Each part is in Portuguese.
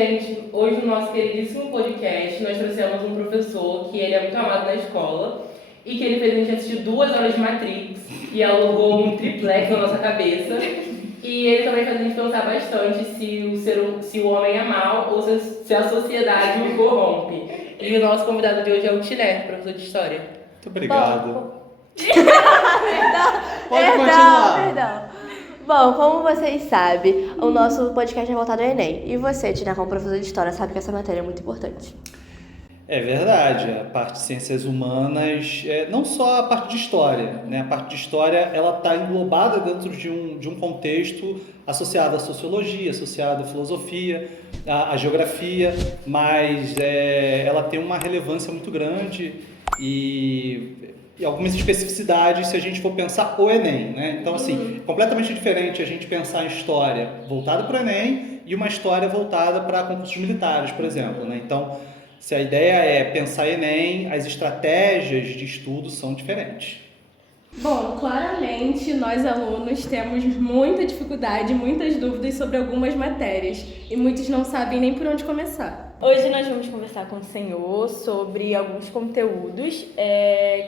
gente, hoje no nosso queridíssimo podcast, nós trouxemos um professor que ele é muito amado na escola e que ele fez a gente assistir 2 horas de Matrix e alugou um triplex na nossa cabeça. E ele também faz a gente pensar bastante se o homem é mau ou se a sociedade o corrompe. E o nosso convidado de hoje é o Tiné, professor de História. Muito obrigado. Pode continuar. Perdão. Bom, como vocês sabem, o nosso podcast é voltado ao Enem. E você, Tina, como professor de História, sabe que essa matéria é muito importante. É verdade, a parte de ciências humanas, não só a parte de história, né? A parte de história ela está englobada dentro de um contexto associado à sociologia, associado à filosofia, à geografia, mas ela tem uma relevância muito grande e algumas especificidades se a gente for pensar o Enem, né? Então, assim, completamente diferente a gente pensar em história voltada para o Enem e uma história voltada para concursos militares, por exemplo, né? Então, se a ideia é pensar Enem, as estratégias de estudo são diferentes. Bom, claramente nós alunos temos muita dificuldade, muitas dúvidas sobre algumas matérias e muitos não sabem nem por onde começar. Hoje nós vamos conversar com o senhor sobre alguns conteúdos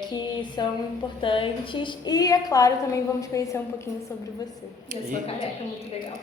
que são importantes e, é claro, também vamos conhecer um pouquinho sobre você. Eu sou careca, muito legal.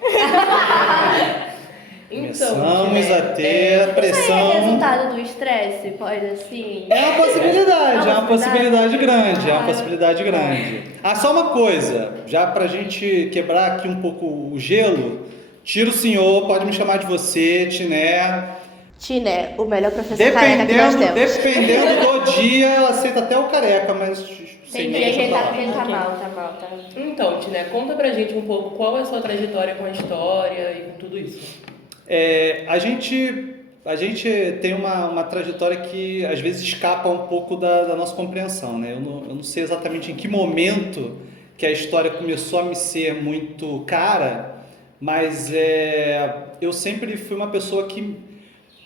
Começamos a ter a pressão. Isso aí é resultado do estresse? Pode assim? É uma possibilidade grande. Ah, só uma coisa, já pra gente quebrar aqui um pouco o gelo, tira o senhor, pode me chamar de você, Tiné. Tiné, o melhor professor careca que nós temos. Dependendo do dia, ela aceita até o careca, mas... Tem dia que ele tá mal. Então, Tiné, conta pra gente um pouco qual é a sua trajetória com a história e com tudo isso. A gente tem uma trajetória que às vezes escapa um pouco da nossa compreensão, né? Eu não sei exatamente em que momento que a história começou a me ser muito cara, mas eu sempre fui uma pessoa que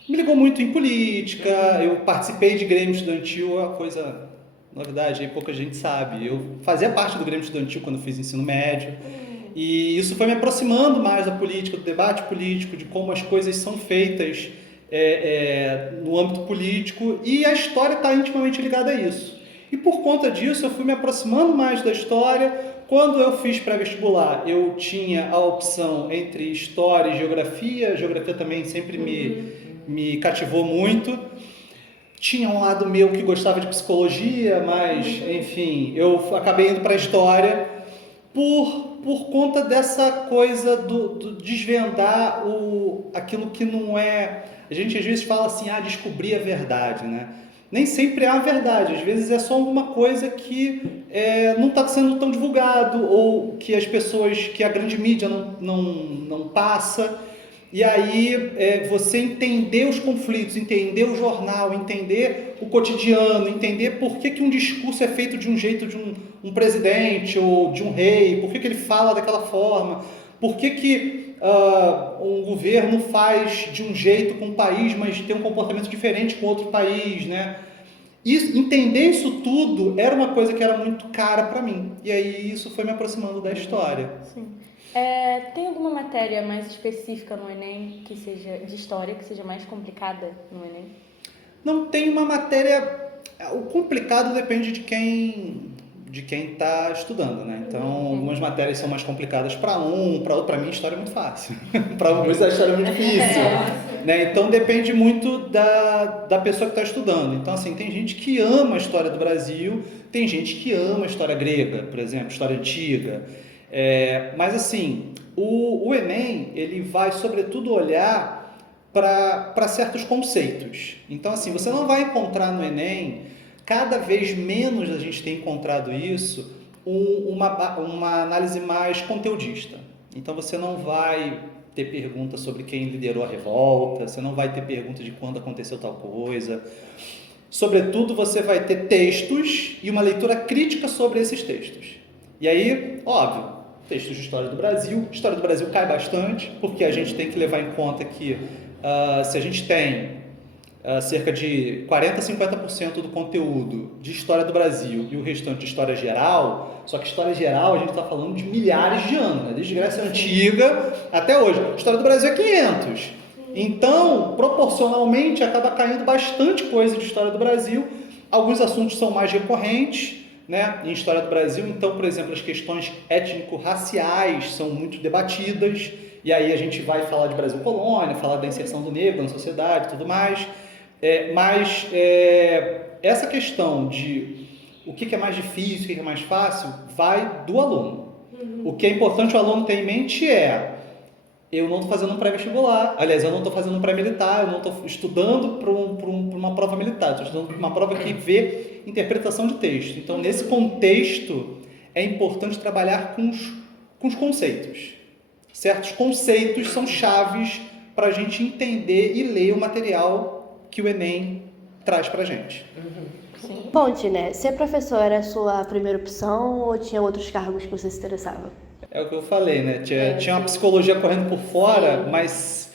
me ligou muito em política, eu participei de Grêmio Estudantil, é uma coisa, novidade, aí pouca gente sabe. Eu fazia parte do Grêmio Estudantil quando eu fiz ensino médio. E isso foi me aproximando mais da política, do debate político, de como as coisas são feitas no âmbito político, e a história está intimamente ligada a isso. E por conta disso eu fui me aproximando mais da história. Quando eu fiz pré-vestibular, eu tinha a opção entre história e geografia. A geografia também sempre me cativou muito. Tinha um lado meu que gostava de psicologia, mas, enfim, eu acabei indo para a história por conta dessa coisa do desvendar aquilo que não é... A gente às vezes fala assim, descobrir a verdade, né? Nem sempre é a verdade, às vezes é só alguma coisa que não está sendo tão divulgado, ou que as pessoas, que a grande mídia não passa. E aí você entender os conflitos, entender o jornal, entender o cotidiano, entender por que um discurso é feito de um jeito de um presidente ou de um rei, por que ele fala daquela forma, por que um governo faz de um jeito com um país, mas tem um comportamento diferente com outro país, né? E entender isso tudo era uma coisa que era muito cara para mim. E aí isso foi me aproximando da história. Sim. Tem alguma matéria mais específica no Enem que seja de história, que seja mais complicada no Enem? Não tem uma matéria... O complicado depende de quem está estudando, né? Então, algumas matérias são mais complicadas para para outro. Para mim, história é muito fácil. Para alguns, a história é muito difícil. Né? Então, depende muito da pessoa que está estudando. Então, assim, tem gente que ama a história do Brasil, tem gente que ama a história grega, por exemplo, história antiga. Mas, assim, o Enem, ele vai, sobretudo, olhar para certos conceitos. Então, assim, você não vai encontrar no Enem... Cada vez menos a gente tem encontrado isso, uma análise mais conteudista. Então você não vai ter pergunta sobre quem liderou a revolta, você não vai ter pergunta de quando aconteceu tal coisa. Sobretudo você vai ter textos e uma leitura crítica sobre esses textos. E aí, óbvio, textos de história do Brasil. História do Brasil cai bastante, porque a gente tem que levar em conta que se a gente tem... cerca de 40% a 50% do conteúdo de história do Brasil e o restante de história geral, só que história geral a gente está falando de milhares de anos, né? Desde Grécia Antiga até hoje. A história do Brasil é 500. Então, proporcionalmente, acaba caindo bastante coisa de história do Brasil. Alguns assuntos são mais recorrentes, né, em história do Brasil. Então, por exemplo, as questões étnico-raciais são muito debatidas. E aí a gente vai falar de Brasil colônia, falar da inserção do negro na sociedade e tudo mais. Mas essa questão de o que é mais difícil, o que é mais fácil, vai do aluno. O que é importante o aluno ter em mente eu não estou fazendo um pré-vestibular, aliás, eu não estou fazendo um pré-militar, eu não estou estudando para uma prova militar, estou estudando para uma prova que vê interpretação de texto. Então, nesse contexto, é importante trabalhar com os conceitos. Certos conceitos são chaves para a gente entender e ler o material que o Enem traz para a gente. Ponte, né? Ser professor era a sua primeira opção ou tinha outros cargos que você se interessava? É o que eu falei, né? Tinha uma psicologia correndo por fora, mas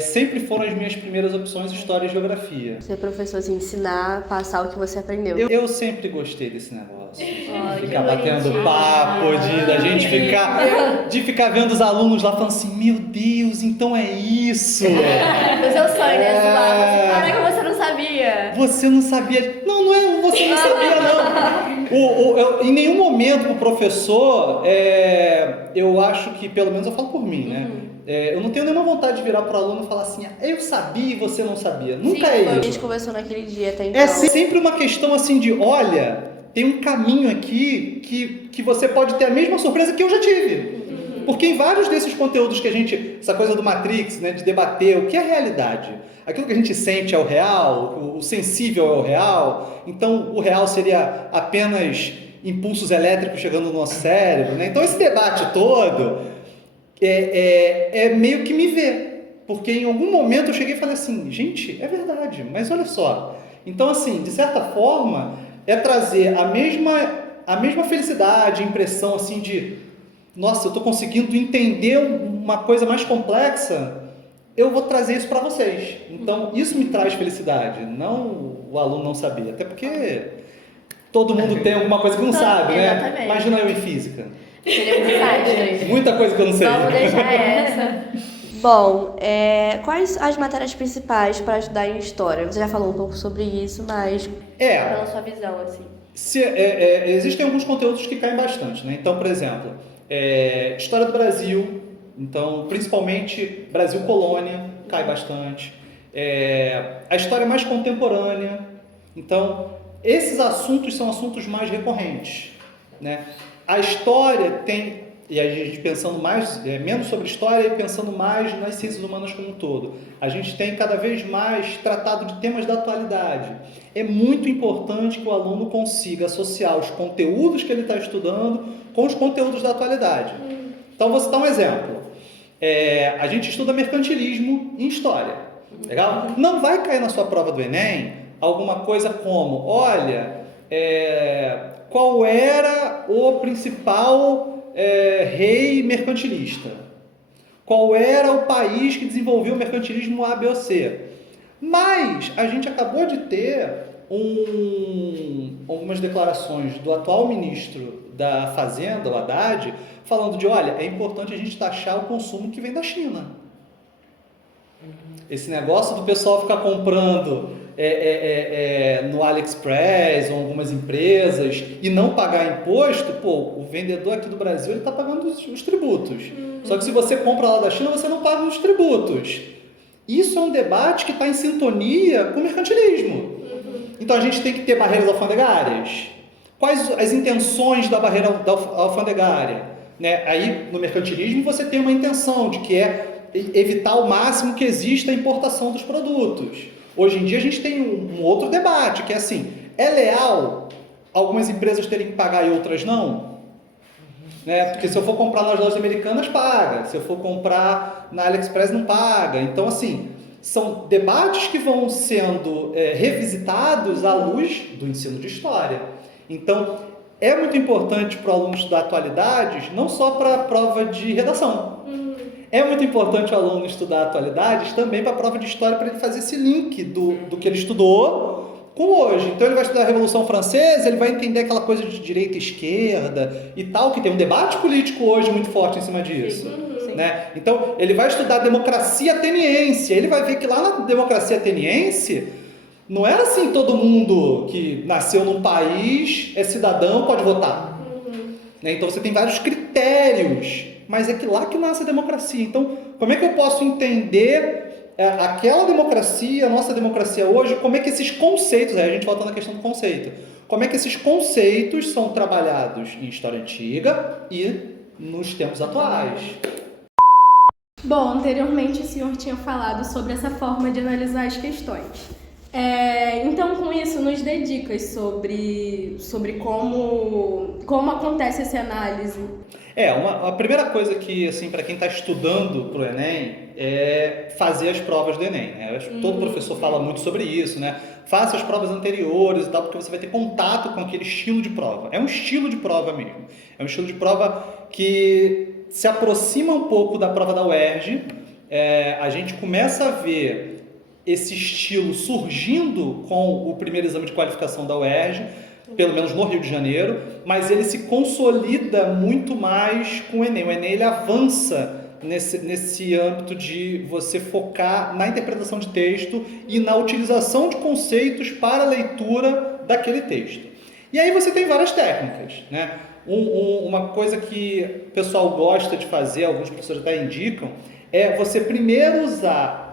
sempre foram as minhas primeiras opções história e geografia. Ser professor, assim, ensinar, passar o que você aprendeu. Eu sempre gostei desse negócio. Ai, Ficar que batendo bonitinho. papo, da gente ficar vendo os alunos lá falando assim, meu Deus, então é isso. O seu sonho, né? Zoar, caraca, você não sabia. Você não sabia. Não é você não sabia, não. Em nenhum momento o professor, eu acho que, pelo menos eu falo por mim, né? Eu não tenho nenhuma vontade de virar para o aluno e falar assim, eu sabia e você não sabia. Nunca é isso. A gente conversou naquele dia até então. É sempre uma questão assim de, olha, tem um caminho aqui que você pode ter a mesma surpresa que eu já tive. Porque em vários desses conteúdos que a gente, essa coisa do Matrix, né, de debater o que é realidade, aquilo que a gente sente é o real, o sensível é o real, então o real seria apenas impulsos elétricos chegando no nosso cérebro, né? Então esse debate todo é meio que me ver, porque em algum momento eu cheguei e falei assim, gente, é verdade, mas olha só. Então assim, de certa forma, é trazer a mesma felicidade, impressão assim de, nossa, eu estou conseguindo entender uma coisa mais complexa, eu vou trazer isso para vocês. Então, isso me traz felicidade, não o aluno não sabia, até porque todo mundo tem alguma coisa que não sabe, né? Exatamente. Imagina eu em física. Seria um desastre. Muita coisa que eu não sei. Vamos deixar essa. Bom, quais as matérias principais para estudar em História? Você já falou um pouco sobre isso, mas pela sua visão, assim. Existem alguns conteúdos que caem bastante, né? Então, por exemplo, História do Brasil, então, principalmente Brasil Colônia, cai bastante. A história mais contemporânea, então, esses assuntos são assuntos mais recorrentes, né? A história tem, e a gente pensando menos sobre história e pensando mais nas ciências humanas como um todo. A gente tem cada vez mais tratado de temas da atualidade. É muito importante que o aluno consiga associar os conteúdos que ele está estudando com os conteúdos da atualidade. Então, vou citar um exemplo. A gente estuda mercantilismo em história. Legal? Não vai cair na sua prova do Enem alguma coisa como, olha, qual era o principal rei mercantilista? Qual era o país que desenvolveu o mercantilismo A, B ou C? Mas a gente acabou de ter algumas declarações do atual ministro da Fazenda, o Haddad, falando de, olha, é importante a gente taxar o consumo que vem da China. Esse negócio do pessoal ficar comprando no AliExpress ou algumas empresas e não pagar imposto, o vendedor aqui do Brasil está pagando os tributos. Só que se você compra lá da China, você não paga os tributos. Isso é um debate que está em sintonia com o mercantilismo. Então a gente tem que ter barreiras alfandegárias. Quais as intenções da barreira alfandegária? Né? Aí no mercantilismo você tem uma intenção de que evitar ao máximo que exista a importação dos produtos. Hoje em dia a gente tem um outro debate, que é assim, é leal algumas empresas terem que pagar e outras não? Né? Porque se eu for comprar nas lojas americanas, paga. Se eu for comprar na AliExpress, não paga. Então, assim, são debates que vão sendo revisitados à luz do ensino de história. Então, é muito importante para o aluno estudar atualidades, não só para a prova de redação. É muito importante o aluno estudar atualidades também para a prova de história, para ele fazer esse link do que ele estudou com hoje. Então ele vai estudar a Revolução Francesa, ele vai entender aquela coisa de direita e esquerda e tal, que tem um debate político hoje muito forte em cima disso. né? Então, ele vai estudar a democracia ateniense, ele vai ver que lá na democracia ateniense, não era assim todo mundo que nasceu num país, é cidadão, pode votar. Né? Então, você tem vários critérios, mas é que lá que nasce a democracia. Então, como é que eu posso entender aquela democracia, a nossa democracia hoje, como é que esses conceitos, aí a gente volta na questão do conceito, como é que esses conceitos são trabalhados em história antiga e nos tempos atuais. Bom, anteriormente o senhor tinha falado sobre essa forma de analisar as questões. Então, com isso, nos dê dicas sobre como acontece essa análise. A primeira coisa que, assim, para quem está estudando para o Enem, é fazer as provas do Enem, né? Todo professor fala muito sobre isso, né? Faça as provas anteriores e tal, porque você vai ter contato com aquele estilo de prova. É um estilo de prova mesmo. É um estilo de prova que se aproxima um pouco da prova da UERJ. A gente começa a ver esse estilo surgindo com o primeiro exame de qualificação da UERJ, pelo menos no Rio de Janeiro, mas ele se consolida muito mais com o Enem. O Enem ele avança nesse âmbito de você focar na interpretação de texto e na utilização de conceitos para a leitura daquele texto. E aí você tem várias técnicas, né? Uma coisa que o pessoal gosta de fazer, alguns professores até indicam, é você primeiro usar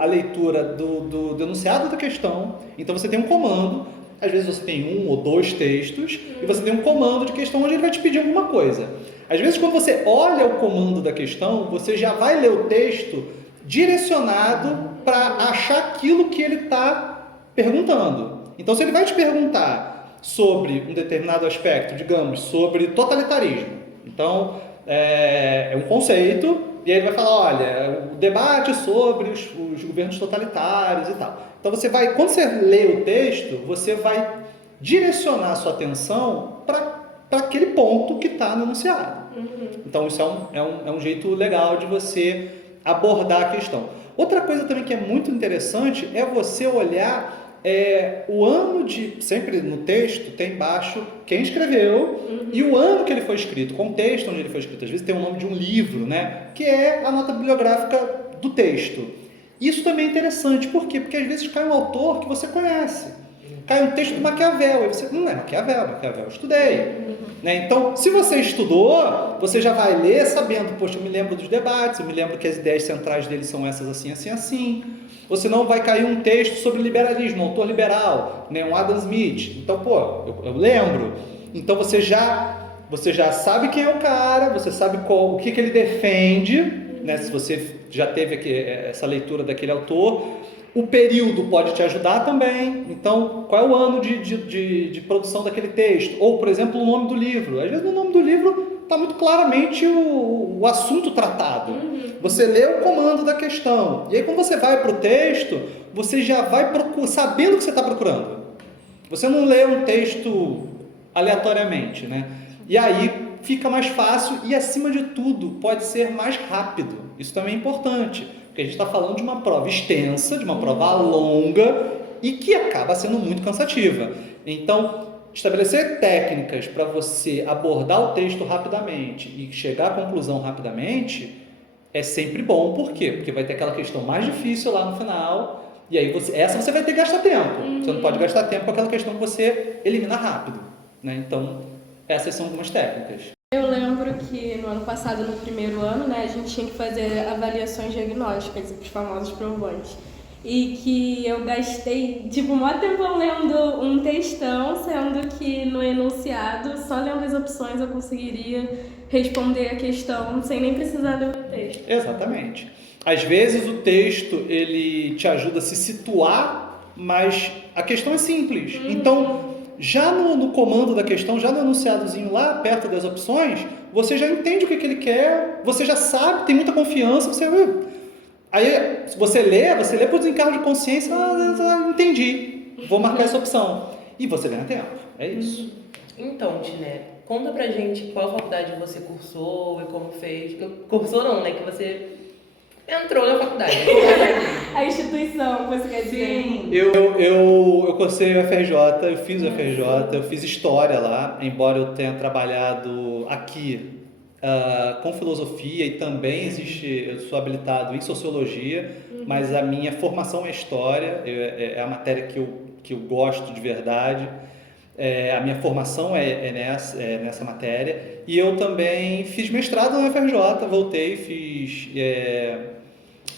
a leitura do enunciado da questão. Então você tem um comando, às vezes você tem 1 ou 2 textos, e você tem um comando de questão onde ele vai te pedir alguma coisa. Às vezes, quando você olha o comando da questão, você já vai ler o texto direcionado para achar aquilo que ele está perguntando. Então, se ele vai te perguntar sobre um determinado aspecto, digamos, sobre totalitarismo, então, é um conceito, e aí ele vai falar, olha, o debate sobre os governos totalitários e tal. Então, quando você lê o texto, você vai direcionar a sua atenção para aquele ponto que está no enunciado. Então, isso é um jeito legal de você abordar a questão. Outra coisa também que é muito interessante é você olhar o ano sempre no texto tem embaixo quem escreveu e o ano que ele foi escrito, contexto onde ele foi escrito. Às vezes tem o nome de um livro, né, que é a nota bibliográfica do texto. Isso também é interessante, por quê? Porque às vezes cai um autor que você conhece. Cai um texto do Maquiavel, e você, não é Maquiavel eu estudei. Né? Então, se você estudou, você já vai ler sabendo, poxa, eu me lembro dos debates, eu me lembro que as ideias centrais deles são essas assim, assim, assim. Ou senão vai cair um texto sobre liberalismo, um autor liberal, né? Um Adam Smith. Então, eu lembro. Então, você já sabe quem é o cara, você sabe o que ele defende, né? Se você já teve essa leitura daquele autor. O período pode te ajudar também. Então, qual é o ano de produção daquele texto? Ou, por exemplo, o nome do livro. Às vezes, no nome do livro está muito claramente o assunto tratado. Você lê o comando da questão. E aí, quando você vai para o texto, você já vai sabendo o que você está procurando. Você não lê um texto aleatoriamente, né? E aí fica mais fácil e, acima de tudo, pode ser mais rápido. Isso também é importante. Porque a gente está falando de uma prova extensa, de uma prova longa e que acaba sendo muito cansativa. Então, estabelecer técnicas para você abordar o texto rapidamente e chegar à conclusão rapidamente é sempre bom. Por quê? Porque vai ter aquela questão mais difícil lá no final e aí essa você vai ter que gastar tempo. Você não pode gastar tempo com aquela questão que você elimina rápido. Né? Então, essas são algumas técnicas. Eu lembro que no ano passado, no primeiro ano, né, a gente tinha que fazer avaliações diagnósticas, os famosos provantes. E que eu gastei, mó tempão lendo um textão, sendo que no enunciado, só lendo as opções eu conseguiria responder a questão sem nem precisar ler o texto. Exatamente. Às vezes o texto, ele te ajuda a se situar, mas a questão é simples. Então, já no comando da questão, já no enunciadozinho lá, perto das opções, você já entende o que ele quer, você já sabe, tem muita confiança, aí você lê por desencargo de consciência, entendi, vou marcar essa opção. E você ganha tempo, é isso. Então, Tiné, conta pra gente qual faculdade você cursou e como fez. Cursou não, né? Que você entrou na faculdade. A instituição, você quer dizer? Sim. Eu cursei o FRJ, eu fiz o FRJ, eu fiz História lá, embora eu tenha trabalhado aqui com filosofia e também eu sou habilitado em sociologia, mas a minha formação é história, é a matéria que eu gosto de verdade. A minha formação é nessa matéria, e eu também fiz mestrado na UFRJ, voltei, fiz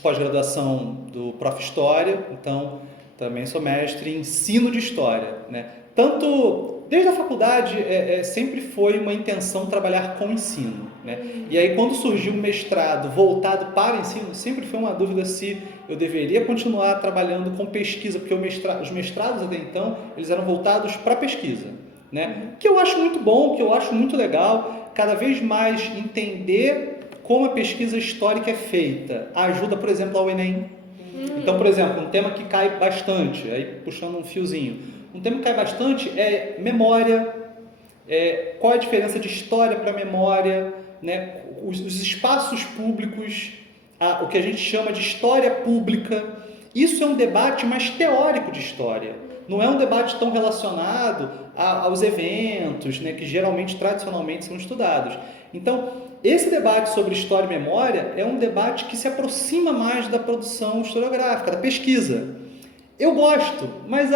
pós-graduação do Prof. História, então também sou mestre em ensino de história, né? Tanto desde a faculdade sempre foi uma intenção trabalhar com ensino, né? E aí quando surgiu o mestrado voltado para ensino, sempre foi uma dúvida se eu deveria continuar trabalhando com pesquisa, porque os mestrados até então, eles eram voltados para pesquisa, né? Que eu acho muito bom, que eu acho muito legal, cada vez mais entender como a pesquisa histórica é feita. Ajuda, por exemplo, ao Enem. Então, por exemplo, um tema que cai bastante, aí puxando um fiozinho, um tema que cai bastante é memória, qual é a diferença de história para memória, né? Os espaços públicos, o que a gente chama de história pública. Isso é um debate mais teórico de história, não é um debate tão relacionado aos eventos, né, que geralmente, tradicionalmente, são estudados. Então, esse debate sobre história e memória é um debate que se aproxima mais da produção historiográfica, da pesquisa. Eu gosto, mas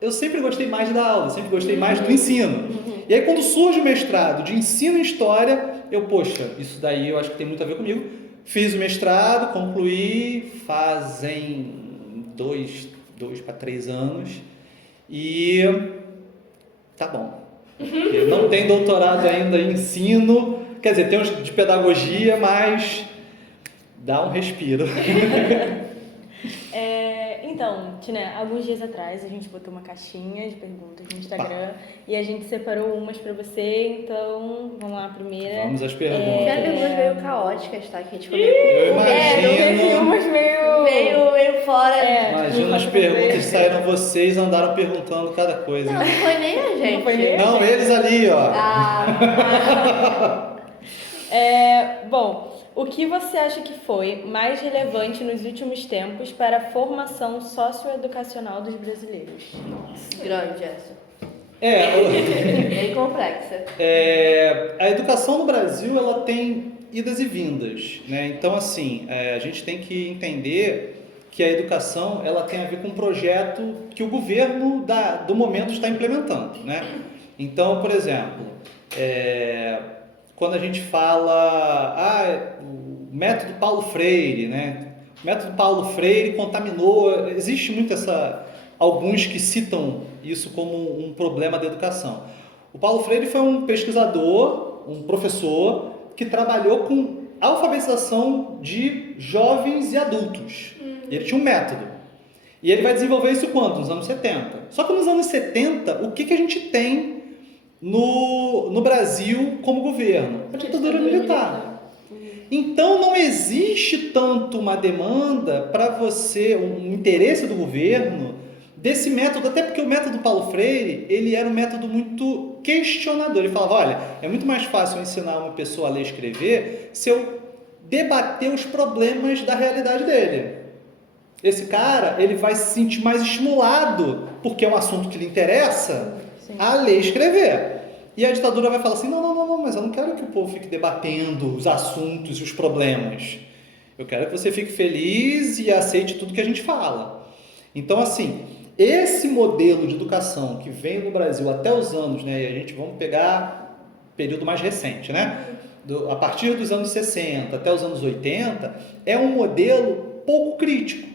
eu sempre gostei mais da aula, sempre gostei mais do ensino. E aí, quando surge o mestrado de ensino em história, poxa, isso daí eu acho que tem muito a ver comigo. Fiz o mestrado, concluí, fazem 2 para 3 anos, e tá bom. Eu não tenho doutorado ainda em ensino, quer dizer, tem uns de pedagogia, mas dá um respiro. Então, Tiné, alguns dias atrás a gente botou uma caixinha de perguntas no Instagram e a gente separou umas pra você, então vamos lá, a primeira. Vamos às perguntas. Tem perguntas meio caóticas, tá? Que a gente ficou Eu imagino. Umas meio fora. Imagina as perguntas, saíram vocês, andaram perguntando cada coisa. Não foi nem a gente. Não foi nem Não, eles ali, ó. Bom, o que você acha que foi mais relevante nos últimos tempos para a formação socioeducacional dos brasileiros? Grande essa. Bem complexa. A educação no Brasil, ela tem idas e vindas, né? Então, assim, a gente tem que entender que a educação, ela tem a ver com um projeto que o governo do momento está implementando, né? Então, por exemplo, quando a gente fala, o método Paulo Freire, né? O método Paulo Freire contaminou, existe muito alguns que citam isso como um problema da educação. O Paulo Freire foi um pesquisador, um professor, que trabalhou com alfabetização de jovens e adultos. Ele tinha um método. E ele vai desenvolver isso quando? Nos anos 70. Só que nos anos 70, o que a gente tem no Brasil como governo? A ditadura militar. Então não existe tanto uma demanda para você, um interesse do governo desse método, até porque o método Paulo Freire, ele era um método muito questionador. Ele falava, olha, é muito mais fácil eu ensinar uma pessoa a ler e escrever se eu debater os problemas da realidade dele. Esse cara, ele vai se sentir mais estimulado, porque é um assunto que lhe interessa, a ler e escrever. E a ditadura vai falar assim, não, mas eu não quero que o povo fique debatendo os assuntos e os problemas. Eu quero que você fique feliz e aceite tudo que a gente fala. Então, assim, esse modelo de educação que vem no Brasil até os anos, né, e vamos pegar período mais recente, né, a partir dos anos 60 até os anos 80, é um modelo pouco crítico.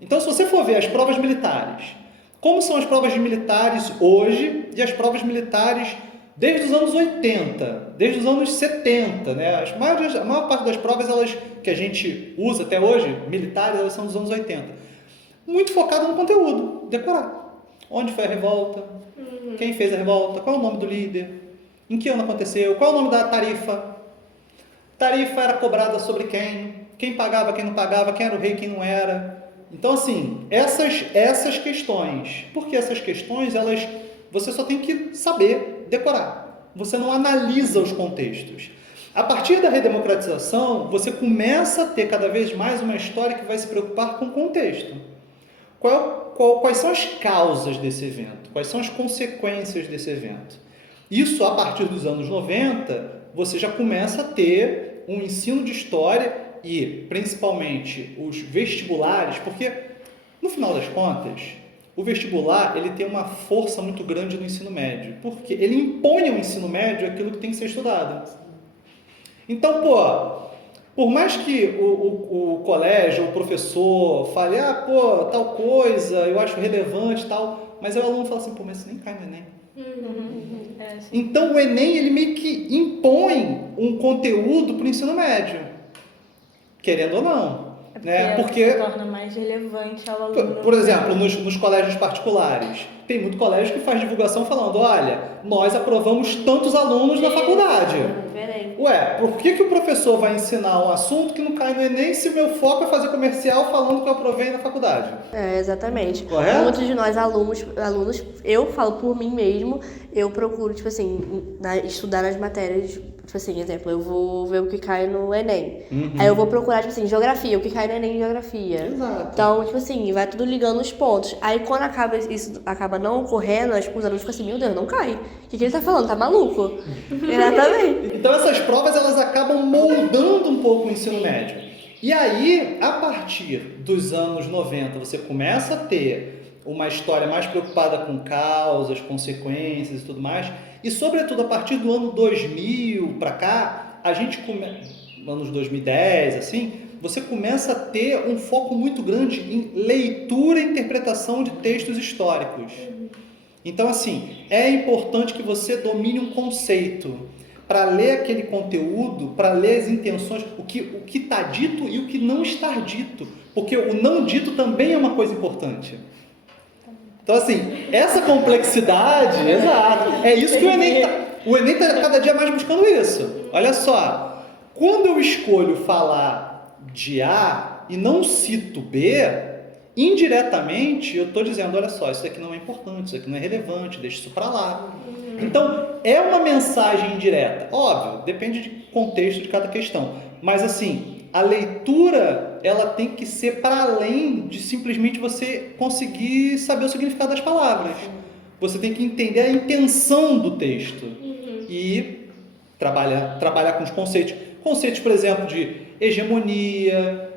Então, se você for ver as provas militares, como são as provas de militares hoje e as provas militares desde os anos 80, desde os anos 70, né? A maior parte das provas que a gente usa até hoje, militares, elas são dos anos 80. Muito focado no conteúdo, decorar. Onde foi a revolta? Quem fez a revolta? Qual é o nome do líder? Em que ano aconteceu? Qual é o nome da tarifa? Tarifa era cobrada sobre quem? Quem pagava, quem não pagava? Quem era o rei, quem não era? Então, assim, essas questões. Porque essas questões, você só tem que saber decorar. Você não analisa os contextos. A partir da redemocratização, você começa a ter cada vez mais uma história que vai se preocupar com o contexto. Quais são as causas desse evento? Quais são as consequências desse evento? Isso, a partir dos anos 90, você já começa a ter um ensino de história e, principalmente, os vestibulares, porque, no final das contas, o vestibular ele tem uma força muito grande no ensino médio, porque ele impõe ao ensino médio aquilo que tem que ser estudado. Então, por mais que o colégio, o professor fale, tal coisa, eu acho relevante e tal, mas aí o aluno fala assim, mas isso nem cai no Enem. Então o Enem ele meio que impõe um conteúdo para o ensino médio, querendo ou não. Porque se torna mais relevante ao aluno. Por exemplo, nos colégios particulares, tem muito colégio que faz divulgação falando, olha, nós aprovamos tantos alunos na faculdade. Ué, por que o professor vai ensinar um assunto que não cai no Enem se o meu foco é fazer comercial falando que eu aprovei na faculdade? Exatamente. Correto? Muitos de nós alunos, eu falo por mim mesmo, eu procuro, estudar nas matérias, exemplo, eu vou ver o que cai no Enem. Aí eu vou procurar, geografia, o que cai no Enem em geografia. Exato. Então, vai tudo ligando os pontos. Aí quando isso acaba não ocorrendo, os alunos ficam assim, meu Deus, não cai. O que ele tá falando? Tá maluco? Exatamente. Então essas provas, elas acabam moldando um pouco o ensino médio. E aí, a partir dos anos 90, você começa a ter uma história mais preocupada com causas, consequências e tudo mais. E, sobretudo, a partir do ano 2000 para cá, anos 2010, assim, você começa a ter um foco muito grande em leitura e interpretação de textos históricos. Então, assim, é importante que você domine um conceito para ler aquele conteúdo, para ler as intenções, o que está dito e o que não está dito. Porque o não dito também é uma coisa importante. Então, assim, essa complexidade, exato, é isso que o Enem está cada dia mais buscando isso. Olha só, quando eu escolho falar de A e não cito B, indiretamente eu estou dizendo, olha só, isso daqui não é importante, isso daqui não é relevante, deixa isso para lá. Então, é uma mensagem indireta. Óbvio, depende do contexto de cada questão. Mas, assim, a leitura, ela tem que ser para além de simplesmente você conseguir saber o significado das palavras. Você tem que entender a intenção do texto. E trabalhar com os conceitos. Conceitos, por exemplo, de hegemonia,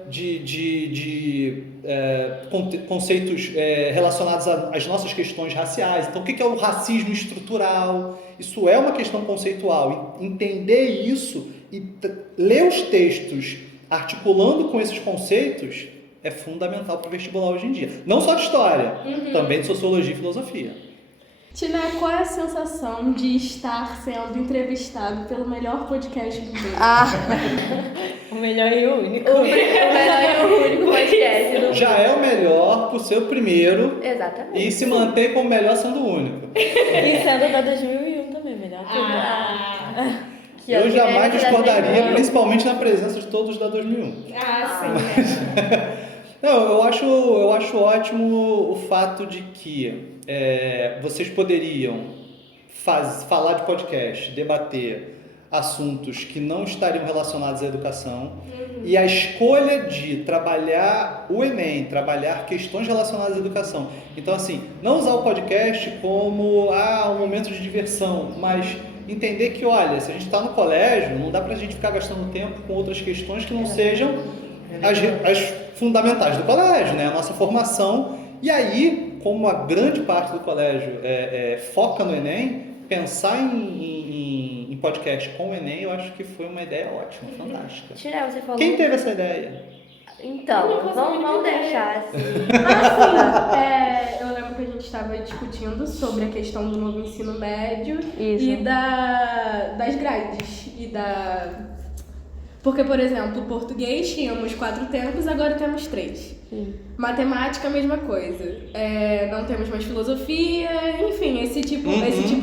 conceitos relacionados às nossas questões raciais. Então, o que é o racismo estrutural? Isso é uma questão conceitual. Entender isso e ler os textos articulando com esses conceitos é fundamental para o vestibular hoje em dia. Não só de história, também de sociologia e filosofia. Tina, qual é a sensação de estar sendo entrevistado pelo melhor podcast do mundo? O melhor e o único. O melhor e o único podcast do mundo. Já é o melhor por ser o primeiro. Exatamente. E se mantém como melhor sendo o único. E sendo da 2001 também, melhor. Eu jamais discordaria, principalmente na presença de todos da 2001. Sim. Não, eu acho ótimo o fato de que vocês poderiam falar de podcast, debater assuntos que não estariam relacionados à educação, e a escolha de trabalhar o Enem, trabalhar questões relacionadas à educação. Então, assim, não usar o podcast como um momento de diversão, mas entender que, olha, se a gente está no colégio, não dá pra gente ficar gastando tempo com outras questões que não sejam as fundamentais do colégio, né? A nossa formação. E aí, como a grande parte do colégio foca no Enem, pensar em podcast com o Enem, eu acho que foi uma ideia ótima, fantástica. Tirel, você falou... Quem teve essa ideia? Então, vamos deixar assim. Eu lembro que a gente estava discutindo sobre a questão do novo ensino médio e das grades. Porque, por exemplo, o português tínhamos 4 tempos, agora temos 3. Matemática, a mesma coisa. Não temos mais filosofia, enfim, esse tipo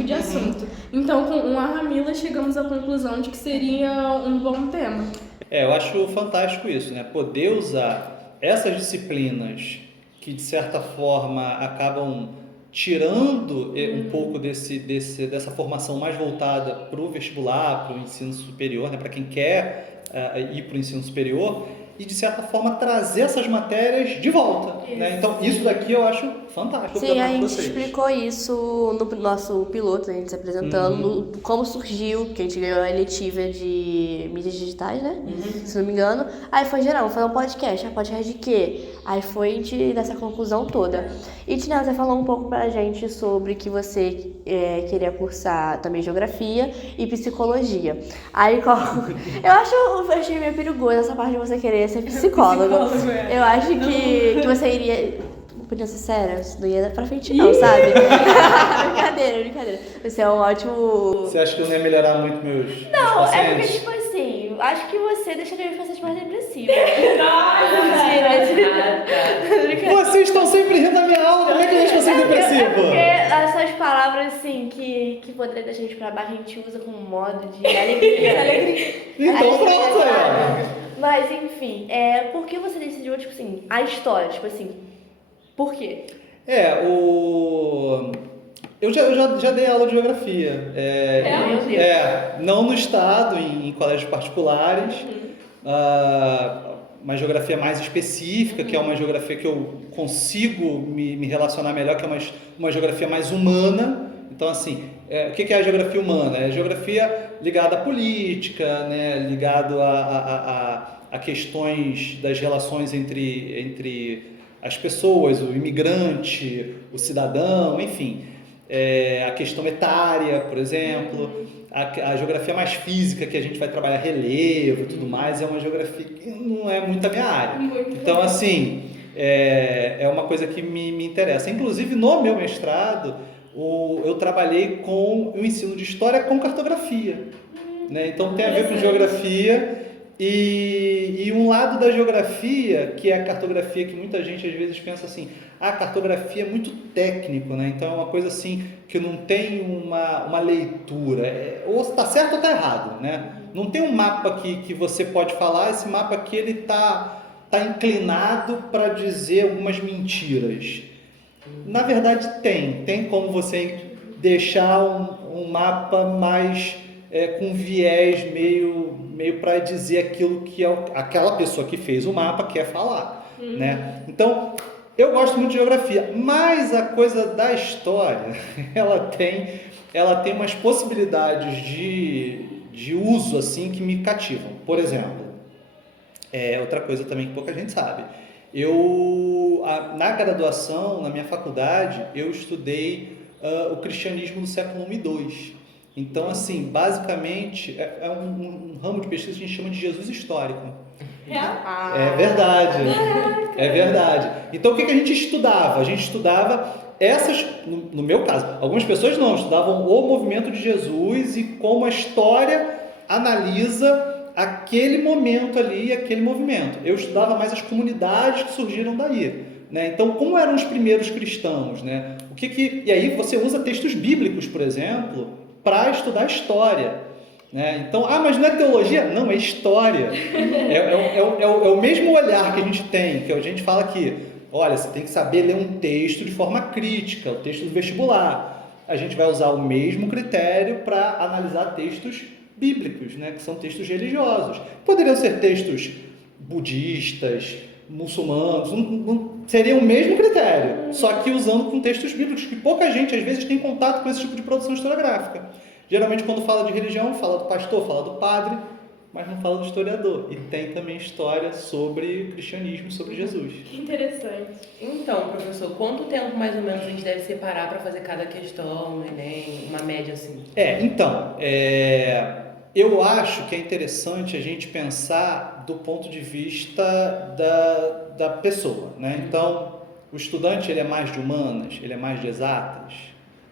de assunto. Então, com a Ramila, chegamos à conclusão de que seria um bom tema. Eu acho fantástico isso, né? Poder usar essas disciplinas que, de certa forma, acabam tirando um pouco dessa formação mais voltada para o vestibular, para o ensino superior, né? Para quem quer ir para o ensino superior, e, de certa forma, trazer essas matérias de volta. Né? Então, isso daqui eu acho fantástico o Sim, a programa de gente vocês. explicou isso no nosso piloto, a gente se apresentando, como surgiu, que a gente ganhou a eletiva de mídias digitais, né? Se não me engano. Aí foi geral, vamos fazer um podcast. Podcast de quê? Aí foi a gente nessa conclusão toda. E Tinel, você falou um pouco pra gente sobre que você queria cursar também geografia e psicologia. Aí eu achei meio perigoso essa parte de você querer ser psicólogo. Eu acho que você iria. Podia ser séria, isso não ia pra frente não, sabe? Brincadeira. Você é um ótimo... Você acha que eu não ia melhorar muito meus Não, é porque, pacientes? tipo assim, acho que você deixaria os pacientes mais depressivos. Vocês estão sempre rindo da minha aula, como é que eu deixo vocês Porque depressivos? essas palavras, assim, que poderia deixar a gente pra baixo, a gente usa como modo de alegria. Então pronto, Mas, enfim, por que você decidiu, tipo assim, a história, tipo assim, por quê? Eu já dei aula de geografia. Meu Deus. Não no estado, em colégios particulares. Uma geografia mais específica, que é uma geografia que eu consigo me relacionar melhor, que é uma geografia mais humana. Então, assim, o que é a geografia humana? É a geografia ligada à política, né? Ligado a questões das relações entre as pessoas, o imigrante, o cidadão, enfim. A questão etária, por exemplo. A geografia mais física, que a gente vai trabalhar relevo e tudo mais, é uma geografia que não é muito a minha área. Então, assim, é uma coisa que me interessa. Inclusive, no meu mestrado, eu trabalhei com o ensino de história com cartografia. Né? Então, tem a ver com geografia e um lado da geografia, que é a cartografia, que muita gente às vezes pensa assim, a cartografia é muito técnico, né? Então é uma coisa assim que não tem uma leitura, ou está certo ou está errado, né? Não tem um mapa que você pode falar, esse mapa aqui ele tá inclinado para dizer algumas mentiras. Na verdade tem como você deixar um mapa mais com viés meio para dizer aquilo que aquela pessoa que fez o mapa quer falar, né? Então, eu gosto muito de geografia, mas a coisa da história, ela tem umas possibilidades de uso assim que me cativam. Por exemplo, outra coisa também que pouca gente sabe. Na graduação, na minha faculdade, eu estudei o cristianismo do século I e II. Então, assim, basicamente, é um ramo de pesquisa que a gente chama de Jesus histórico. É verdade. É verdade. Então, o que a gente estudava? A gente estudava no meu caso, algumas pessoas não, estudavam o movimento de Jesus e como a história analisa aquele momento ali, aquele movimento. Eu estudava mais as comunidades que surgiram daí. Né? Então, como eram os primeiros cristãos? Né? E aí você usa textos bíblicos, por exemplo, para estudar história. Né? Então, mas não é teologia? Não, é história. É o mesmo olhar que a gente tem, que a gente fala aqui, olha, você tem que saber ler um texto de forma crítica, o texto do vestibular. A gente vai usar o mesmo critério para analisar textos bíblicos, né? Que são textos religiosos. Poderiam ser textos budistas, muçulmanos, não seria o mesmo critério, só que usando com textos bíblicos, que pouca gente às vezes tem contato com esse tipo de produção historiográfica. Geralmente quando fala de religião, fala do pastor, fala do padre, mas não fala do historiador. E tem também história sobre cristianismo, sobre Jesus. Que interessante. Então, professor, quanto tempo mais ou menos a gente deve separar para fazer cada questão no Enem, uma média assim? Eu acho que é interessante a gente pensar do ponto de vista da pessoa, né? Então, o estudante ele é mais de humanas, ele é mais de exatas,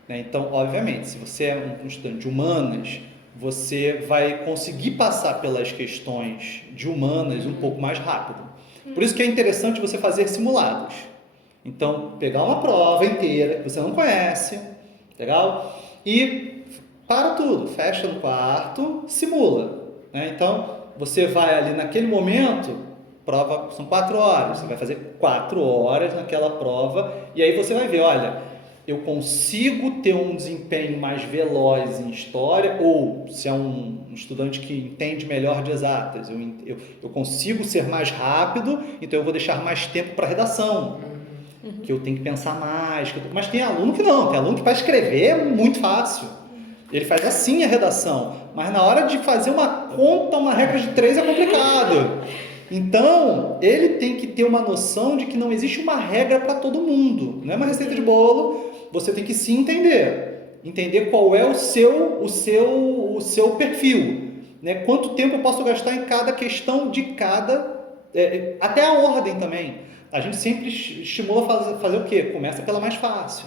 né? Então, obviamente, se você é um estudante de humanas, você vai conseguir passar pelas questões de humanas um pouco mais rápido. Por isso que é interessante você fazer simulados. Então, pegar uma prova inteira que você não conhece, legal? E para tudo, fecha no quarto, simula. Né? Então, você vai ali naquele momento, prova são 4 horas, você vai fazer 4 horas naquela prova, e aí você vai ver, olha, eu consigo ter um desempenho mais veloz em história, ou se é um estudante que entende melhor de exatas, eu consigo ser mais rápido, então eu vou deixar mais tempo para redação. que eu tenho que pensar mais. Mas tem aluno que não, tem aluno que para escrever é muito fácil. Ele faz assim a redação, mas na hora de fazer uma conta, uma regra de 3 é complicado. Então, ele tem que ter uma noção de que não existe uma regra para todo mundo. Não é uma receita de bolo, você tem que se entender. Entender qual é o seu perfil. Né? Quanto tempo eu posso gastar em cada questão de cada... até a ordem também. A gente sempre estimula a fazer o quê? Começa pela mais fácil.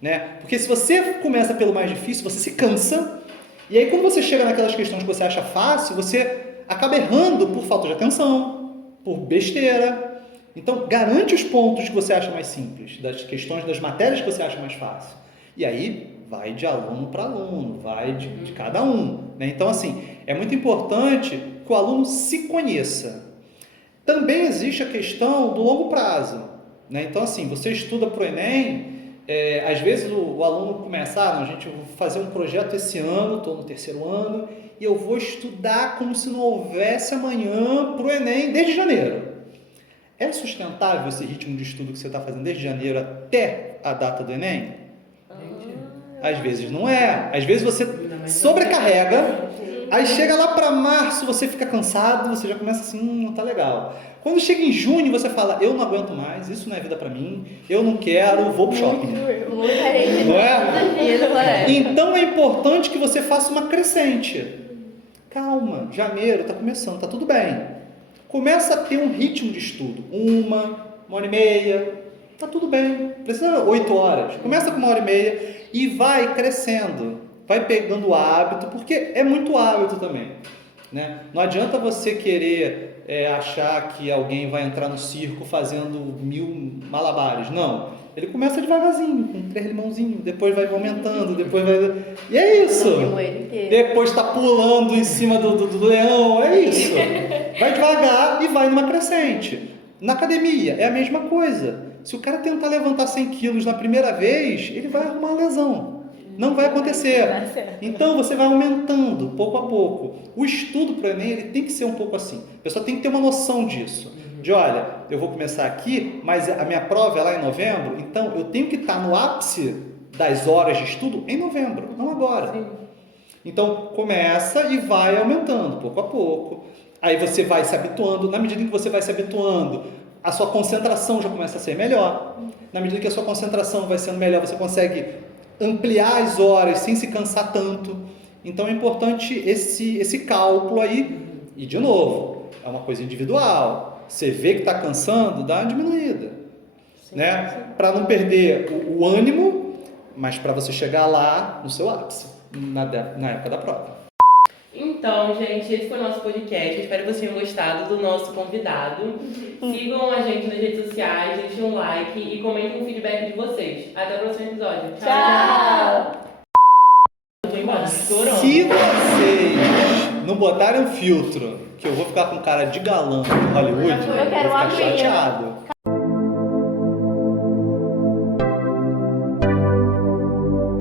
Né? Porque se você começa pelo mais difícil, você se cansa. E aí quando você chega naquelas questões que você acha fácil, você acaba errando por falta de atenção, por besteira. Então, garante os pontos que você acha mais simples, das questões, das matérias que você acha mais fácil. E aí, vai de aluno para aluno, vai de cada um. Né? Então, assim, é muito importante que o aluno se conheça. Também existe a questão do longo prazo. Né? Então, assim, você estuda para o Enem, às vezes o aluno começa, gente, eu vou fazer um projeto esse ano, estou no 3º ano, e eu vou estudar como se não houvesse amanhã para o Enem desde janeiro. É sustentável esse ritmo de estudo que você está fazendo desde janeiro até a data do Enem? Às vezes não é. Às vezes você sobrecarrega, aí chega lá para março, você fica cansado, você já começa assim, não tá legal. Quando chega em junho, você fala, eu não aguento mais, isso não é vida para mim, eu não quero, vou pro shopping. Não é? Então é importante que você faça uma crescente. Calma, janeiro está começando, tá tudo bem. Começa a ter um ritmo de estudo, uma hora e meia, tá tudo bem. Precisa 8 horas. Começa com 1h30 e vai crescendo, vai pegando o hábito, porque é muito hábito também. Né? Não adianta você querer achar que alguém vai entrar no circo fazendo 1000 malabares. Não. Ele começa devagarzinho, com 3 limãozinhos, depois vai aumentando, depois vai... E é isso. Depois está pulando em cima do leão, é isso. Vai devagar e vai numa crescente. Na academia é a mesma coisa. Se o cara tentar levantar 100 quilos na primeira vez, ele vai arrumar uma lesão. Não vai acontecer. Então você vai aumentando pouco a pouco. O estudo para o Enem ele tem que ser um pouco assim. A pessoa tem que ter uma noção disso. De olha, eu vou começar aqui, mas a minha prova é lá em novembro, então eu tenho que estar no ápice das horas de estudo em novembro, não agora. Então começa e vai aumentando pouco a pouco. Aí você vai se habituando. Na medida em que você vai se habituando, a sua concentração já começa a ser melhor. Na medida que a sua concentração vai sendo melhor, você consegue ampliar as horas sem se cansar tanto. Então é importante esse cálculo aí. E de novo, é uma coisa individual. Você vê que está cansando, dá uma diminuída. Né? Para não perder o ânimo, mas para você chegar lá no seu ápice, na época da prova. Então, gente, esse foi o nosso podcast. Espero que vocês tenham gostado do nosso convidado. Sigam a gente nas redes sociais, deixem um like e comentem o feedback de vocês. Até o próximo episódio. Tchau! Se vocês não botarem um filtro, que eu vou ficar com cara de galã de Hollywood, eu quero vou uma ficar aguinha. chateado.